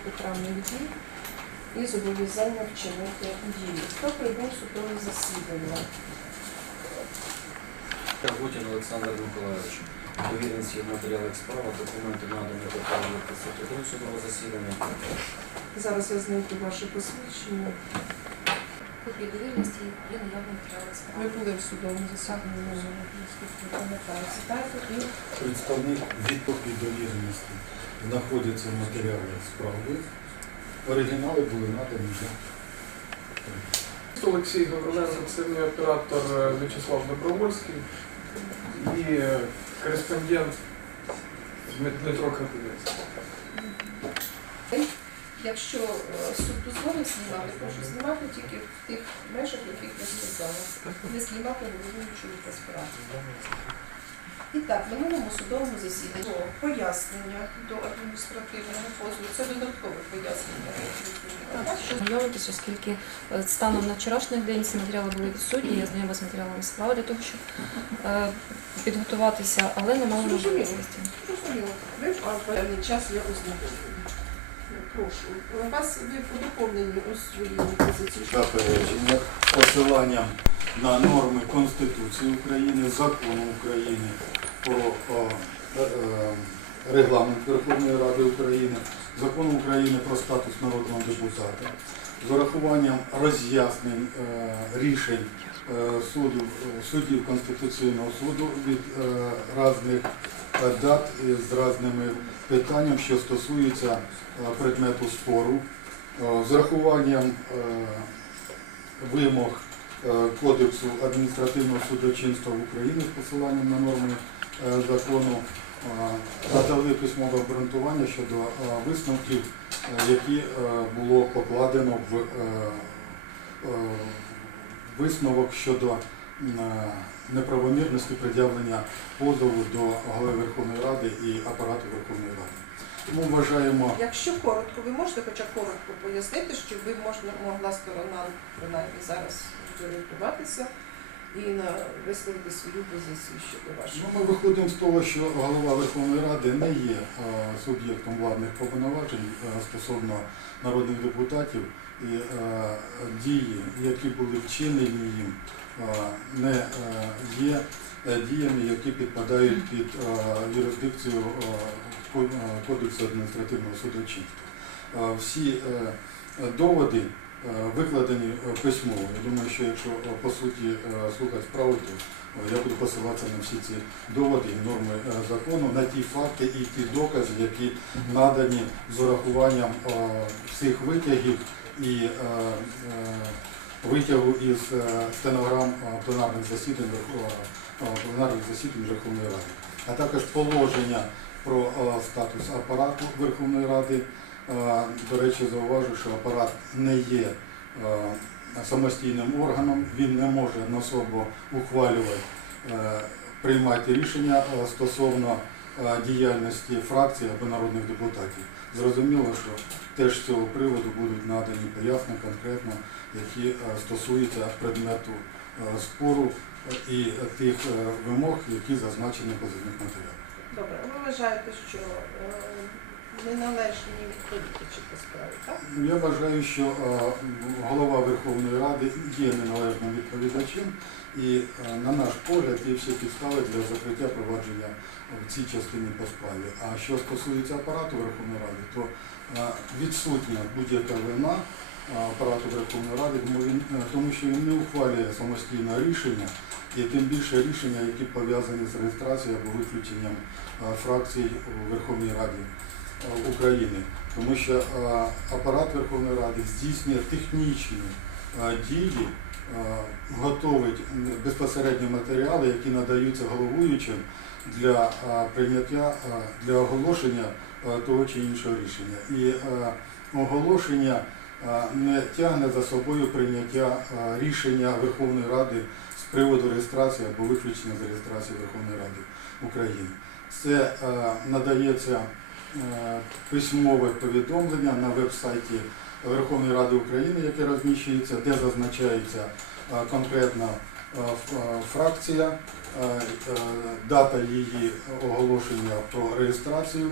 протиправних дій і зобов'язання вчинити дії. Хто прибув в судове засідання? Каргутін Олександр Миколайович. Довіреності матеріалів справа, документи надані до правил присутні судового засідання. Зараз я знайду ваше посвідчення. Копії довіреності є наявні матеріали Ви справи. були в судовому засіданні, наскільки я пам'ятаю. Цитати і Представник відповіді довіреності знаходиться в матеріалах справи. Оригінали були надані Олексій Гавриленко, це мій оператор е, В'ячеслав Добровольський і е, кореспондент Дмитро Капілець. Якщо е, суд дозволить знімати, прошу знімати тільки в тих межах, яких я сказала. Не знімати головуючого та справи. І так, в минулому судовому засіданні було пояснення до адміністративного позову. Це додаткове пояснення. Знайомитись, оскільки е, станом на вчорашній день ці матеріали були відсутні, я знайома з матеріалами справи для того, щоб е, підготуватися, але не мала можливості. Зрозуміло. Ви в певний час я ознайомлю. Прошу. У вас ви по доповненню у своїй позиції. заперечення посиланням на норми Конституції України, закону України про о, е, е, регламент Верховної Ради України, закону України про статус народного депутата, з урахуванням роз'яснень е, рішень суду, суддів Конституційного суду від різних дат і з різними питаннями, що стосуються предмету спору, з урахуванням вимог Кодексу адміністративного судочинства України з посиланням на норми закону е, надали письмове обґрунтування щодо е, висновків, е, які е, було покладено в е, е, висновок щодо е, неправомірності пред'явлення позову до голови Верховної Ради і апарату Верховної Ради. Тому вважаємо Якщо коротко, ви можете хоча коротко пояснити, щоб ви можна могла сторона принаймні зараз зорієнтуватися і на висловити свою позицію щодо Ну, ми виходимо з того, що голова Верховної Ради не є е, суб'єктом владних повноважень е, стосовно народних депутатів і е, дії, які були вчинені їм, е, не е, є діями, які підпадають під е, юрисдикцію е, Кодексу адміністративного судочинства. Всі е, доводи викладені е, письмово. Я думаю, що якщо е, по суті е, слухати справу, то е, я буду посилатися на всі ці доводи і норми е, закону, на ті факти і ті докази, які надані з урахуванням е, всіх витягів і е, е, витягу із е, стенограм е, пленарних засідань е, пленарних засідань Верховної Ради, а також положення про е, статус апарату Верховної Ради. До речі, зауважу, що апарат не є самостійним органом, він не може на собі ухвалювати, е, приймати рішення стосовно діяльності фракції або народних депутатів. Зрозуміло, що теж з цього приводу будуть надані пояснення конкретно, які е, стосуються предмету е, спору і тих вимог, які зазначені позивних матеріалах. Добре, ви вважаєте, що неналежні відповіді чи по справі, так? Я вважаю, що е, голова Верховної Ради є неналежним відповідачем, і е, на наш погляд є всі підстави для закриття провадження в цій частині по справі. А що стосується апарату Верховної Ради, то е, відсутня будь-яка вина е, апарату Верховної Ради, тому, він, е, тому що він не ухвалює самостійно рішення, і тим більше рішення, які пов'язані з реєстрацією або виключенням е, фракцій у Верховній Раді України тому що е, апарат Верховної Ради здійснює технічні е, дії, е, готовить безпосередньо матеріали, які надаються головуючим для е, прийняття, е, для оголошення е, того чи іншого рішення. І е, оголошення е, не тягне за собою прийняття е, рішення Верховної Ради з приводу реєстрації або виключення з реєстрації Верховної Ради України. Це е, надається е, письмове повідомлення на веб-сайті Верховної Ради України, яке розміщується, де зазначається е, конкретна е, е, фракція, е, е, дата її оголошення про реєстрацію.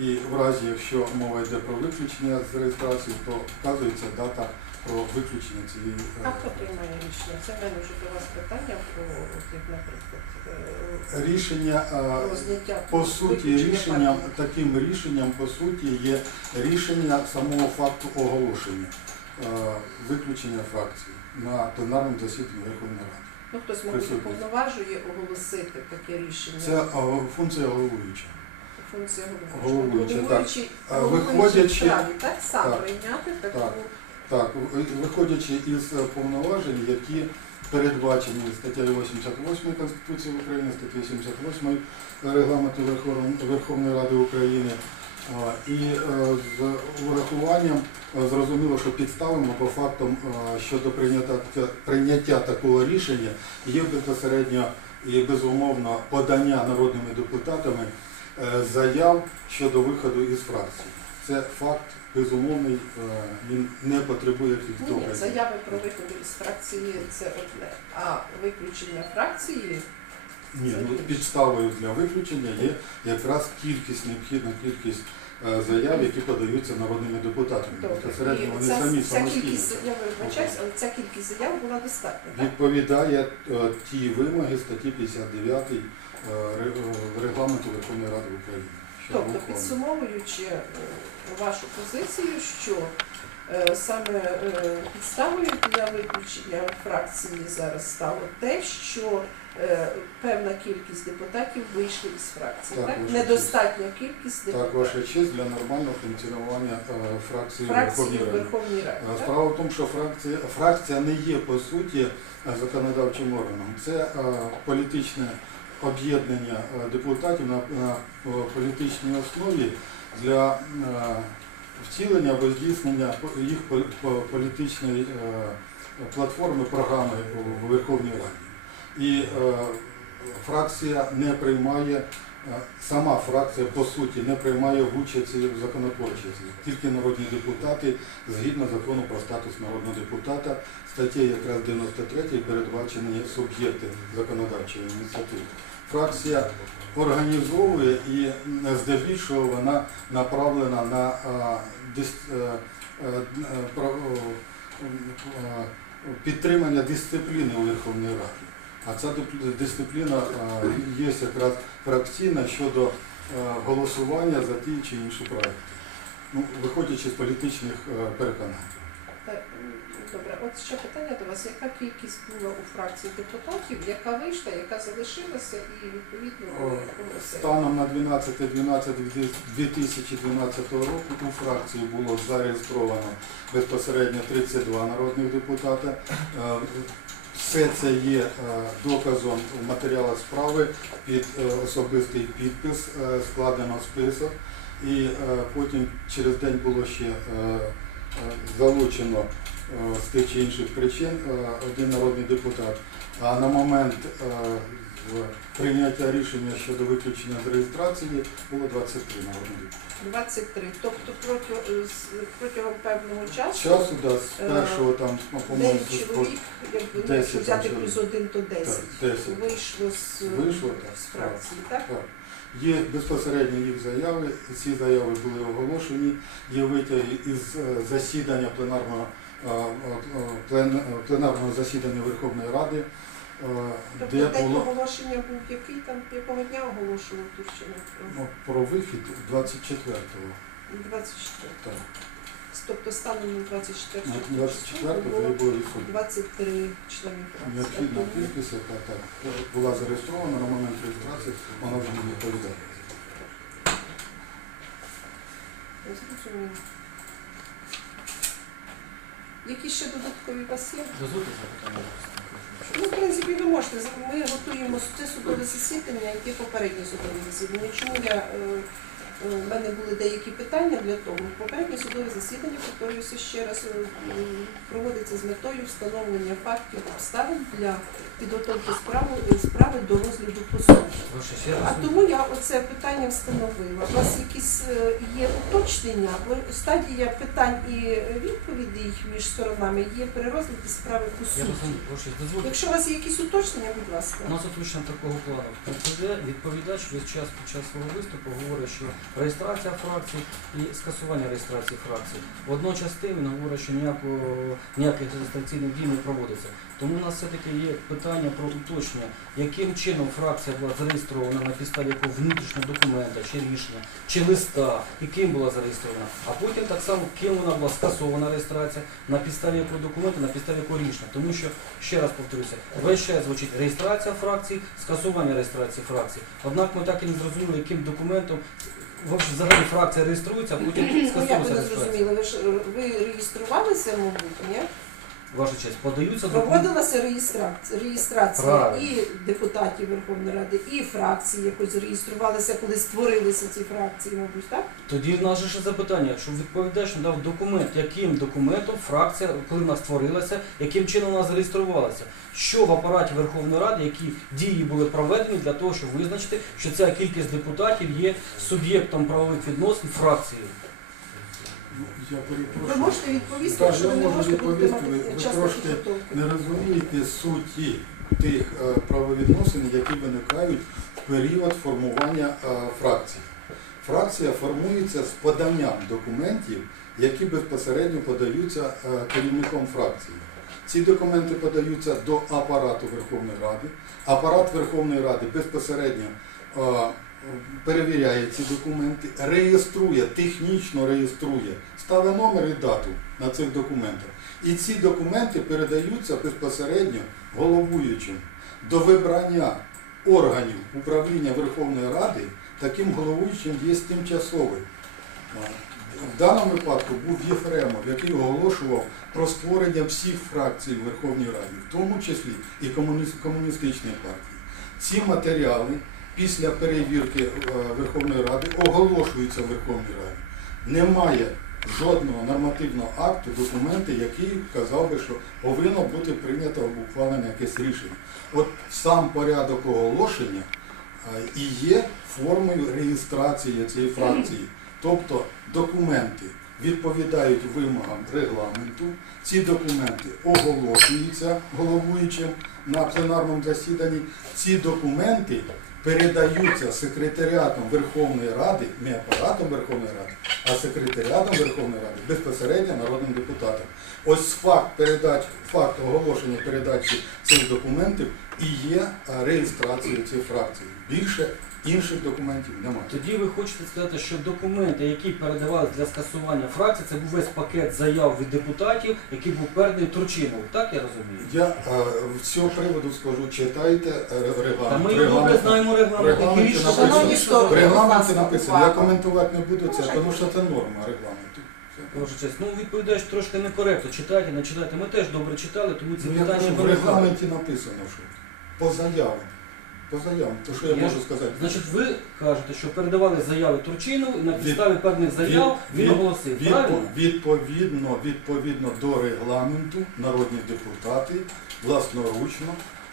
І в разі, якщо мова йде про виключення з реєстрації, то вказується дата про виключення цієї. е, А хто приймає рішення? Це в мене вже до вас питання про, наприклад, е, Рішення е, про зняття По суті, рішенням, партії. таким рішенням, по суті, є рішення самого факту оголошення виключення фракції на пленарному засіданні Верховної Ради. Ну, хтось може присутні. уповноважує оголосити таке рішення. Це функція головуюча. функція Головуюча, головуючого. так. Головуючий, головуючий виходячи- вправі, так, сам Так. прийняти таку. Так. Так, виходячи із е, повноважень, які передбачені статтею 88 Конституції України, статтею 78 Регламенту Верховної- Ради України. І е, з урахуванням е, зрозуміло, що підставами по фактам щодо прийняття, такого рішення є безпосередньо і безумовно подання народними депутатами заяв щодо виходу із фракції. Це факт безумовний, е, він не потребує якихось Ні, ні, заяви про виход із фракції це одне. А виключення фракції Ні, ну, підставою для виключення є якраз кількість, необхідна кількість е, заяв, які подаються народними депутатами. добре. Вони ця, самі ця кількість, я вибачаюсь, але ця кількість заяв була достатня. Так? відповідає е, ті вимоги статті 59 е, Ре- е, Регламенту Верховної Ради України. Тобто, підсумовуючи е, вашу позицію, що е, саме е, підставою для виключення фракції зараз стало те, що певна кількість депутатів вийшли із фракції. Так, Так, недостатня кількість Так, ваша честь для нормального функціонування фракції фракції. Верховній Раді. Справа в тому, що фракція, фракція не є по суті законодавчим органом. Це політичне об'єднання е, депутатів на, на е, політичній основі для е, втілення або здійснення їх по- по- політичної платформи програми у Верховній Раді. І фракція не приймає. Сама фракція по суті не приймає участі в законотворчості. Тільки народні депутати згідно закону про статус народного депутата, статті якраз 93 передбачені суб'єкти законодавчої ініціативи. Фракція організовує і здебільшого вона направлена на е, е, е, підтримання дисципліни у Верховній Раді. А ця дисципліна є якраз фракційна щодо голосування за ті чи інші проекти. Ну, виходячи з політичних переконань. Добре, от ще питання до вас. Яка кількість була у фракції депутатів, яка вийшла, яка залишилася і відповідно оголосили? Станом на 12.12.2012 року у фракції було зареєстровано безпосередньо 32 народних депутата. Е, Все це є е, доказом в матеріалах справи під е, особистий підпис, е, складено список. І е, потім через день було ще е, е, залучено е, з тих чи інших причин е, один народний депутат. А на момент е, прийняття рішення щодо виключення з реєстрації було 23 народних депутатів. 23. Тобто протягом певного часу Часу да, з Е, першого там, по-моєму, з- чоловік, якби ну, 10 якщо взяти плюс 1, то 10. Так, 10. Вийшло з, Вийшло, так, з фракції, так? Так. Є безпосередньо їх заяви, ці заяви були оголошені, є витяги із е, засідання пленарного, е, е, плен- е, пленарного засідання Верховної Ради, е, Тобто де день було оголошення був який там, якого дня оголошував Турчина? ну, про вихід 24-го. 24. Так. Тобто станом на 24 На 24-го було було 23 члени фракції. Необхідна кількість, яка так була зареєстрована на момент реєстрації, вона вже не відповідає. Я зрозуміла. Які ще додаткові у вас є? Дозвольте запитання. Ну, в принципі, ви можете. Ми готуємо це судове засідання, яке попереднє судове засідання. Чому я, е, в мене були деякі питання для того. Попереднє судове засідання, повторююся ще раз, е, проводиться з метою встановлення фактів обставин для підготовки справи, справи до розгляду по суду. А тому я оце питання встановила. У вас якісь е, є уточнення? Бо стадія питань і відповідей між сторонами є при розгляді справи по дозвольте. Якщо у вас є якісь уточнення, будь ласка. У нас озвучено такого плану. Відповідач весь час під час свого виступу говорить, що реєстрація фракцій і скасування реєстрації фракцій. Водночас тим він говорить, що ніяких реєстраційних дій не проводиться. Тому у нас все-таки є питання про уточнення, яким чином фракція була зареєстрована на підставі якого внутрішнього документа чи рішення, чи листа, і ким була зареєстрована. А потім так само, ким вона була скасована реєстрація, на підставі якого документа, на підставі якого рішення. Тому що, ще раз повторюся, весь час звучить реєстрація фракцій, скасування реєстрації фракцій. Однак ми так і не зрозуміли, яким документом взагалі фракція реєструється, а потім Ну, скасовується не реєстрація. ви ж ви реєструвалися, мабуть, ні? Ваша честь, подаються документи. Проводилася реєстрація, реєстрація Правильно. і депутатів Верховної Ради, і фракції якось реєструвалися, коли створилися ці фракції, мабуть, так? Тоді в нас же ще запитання, якщо відповідач надав документ, яким документом фракція, коли вона створилася, яким чином вона зареєструвалася, що в апараті Верховної Ради, які дії були проведені для того, щоб визначити, що ця кількість депутатів є суб'єктом правових відносин фракцією. Я Ви можете відповісти, Так, якщо я ви не можу можете відповісти. Ви- ви час трошки. Не розумієте суті тих е, правовідносин, які виникають в період формування е, фракції. Фракція формується з поданням документів, які безпосередньо подаються е, керівником фракції. Ці документи подаються до апарату Верховної Ради. Апарат Верховної Ради безпосередньо е, перевіряє ці документи, реєструє, технічно реєструє, ставить номер і дату на цих документах. І ці документи передаються безпосередньо головуючим до вибрання органів управління Верховної Ради. Таким головуючим є тимчасовий. В даному випадку був Єфремов, який оголошував про створення всіх фракцій в Верховній Раді, в тому числі і комуніс- комуністичної партії. Ці матеріали після перевірки е, Верховної Ради оголошуються в Верховній Раді. Немає жодного нормативного акту, документу, який казав би, що повинно бути прийнято ухвалене якесь рішення. От сам порядок оголошення е, і є формою реєстрації цієї фракції. Тобто документи відповідають вимогам регламенту, ці документи оголошуються головуючим на пленарному засіданні. Ці документи передаються секретаріатом Верховної Ради, не апаратом Верховної Ради, а секретаріатом Верховної Ради безпосередньо народним депутатам. Ось факт передач, факт оголошення передачі цих документів і є реєстрацією цієї фракції. Більше інших документів немає. Тоді ви хочете сказати, що документи, які передавалися для скасування фракції, це був весь пакет заяв від депутатів, який був переданий Турчинову. Так я розумію? Я е, з цього приводу скажу, читайте е, регламент. Та ми добре Регламент- знаємо в регламент, регламенті які написано- Шановні сторони, В регламенті ласка, написано, я увага. коментувати не буду це, тому що це норма регламенту. Ну відповідаєш трошки некоректно. Читайте, не читайте. Ми теж добре читали, тому ці Ну, я питання кажу, в виникали. регламенті написано, що по заявам. По заявам. То що я Я- можу сказати? Значить, ви кажете, що передавали заяви Турчинову і на підставі певних заяв він оголосив. Відпо- Правильно? Відповідно, відповідно до регламенту народні депутати власноручно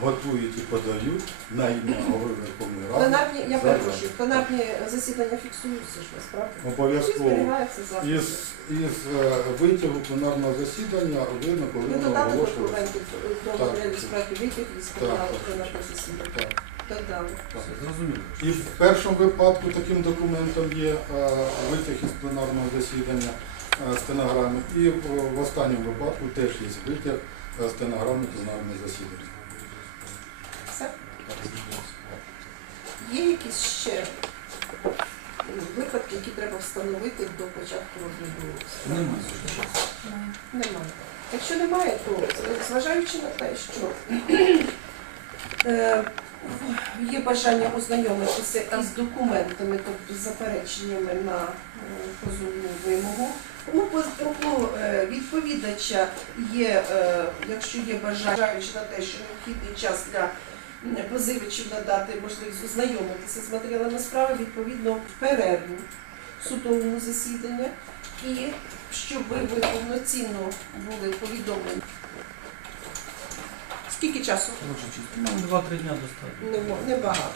готують і подають на ім'я голови Верховної Ради. Пленарні, я перепрошую, пленарні засідання фіксуються ж насправді. Обов'язково. зберігаються завтра. Із, із е, витягу пленарного засідання видно, коли Ви воно додали оголошувалося. документи до Так. матеріалів витяг із пленарного пленарного засідання. Так. Додали. Зрозуміло. І в першому випадку таким документом є е, витяг із пленарного засідання е, стенограми. І в, в останньому випадку теж є витяг е, стенограми пленарного засідання. Все. Є якісь ще випадки, які треба встановити до початку розгляду? Немає. Немає. Якщо немає, то зважаючи на те, що е, є бажання ознайомитися із документами, тобто з запереченнями на е, позовну вимогу, тому по- е, відповідача є, е, якщо є бажаючи на те, що необхідний час для позивачів надати можливість ознайомитися з матеріалами справи, відповідно перерву судовому засідання і щоб ви, ви повноцінно були повідомлені. Скільки часу? Ну, два-три дня достатньо. Небагато.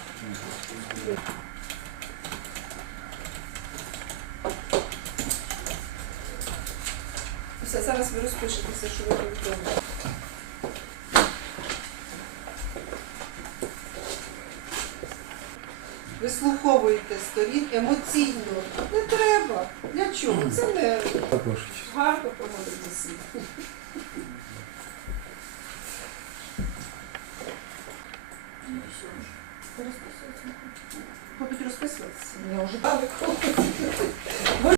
Все, зараз ви розпишетеся, що ви повідомили. Вислуховуєте сторін емоційно. Не треба. Для чого? Це не гарно помогти світ. Мабуть, розписуватися. Я вже так.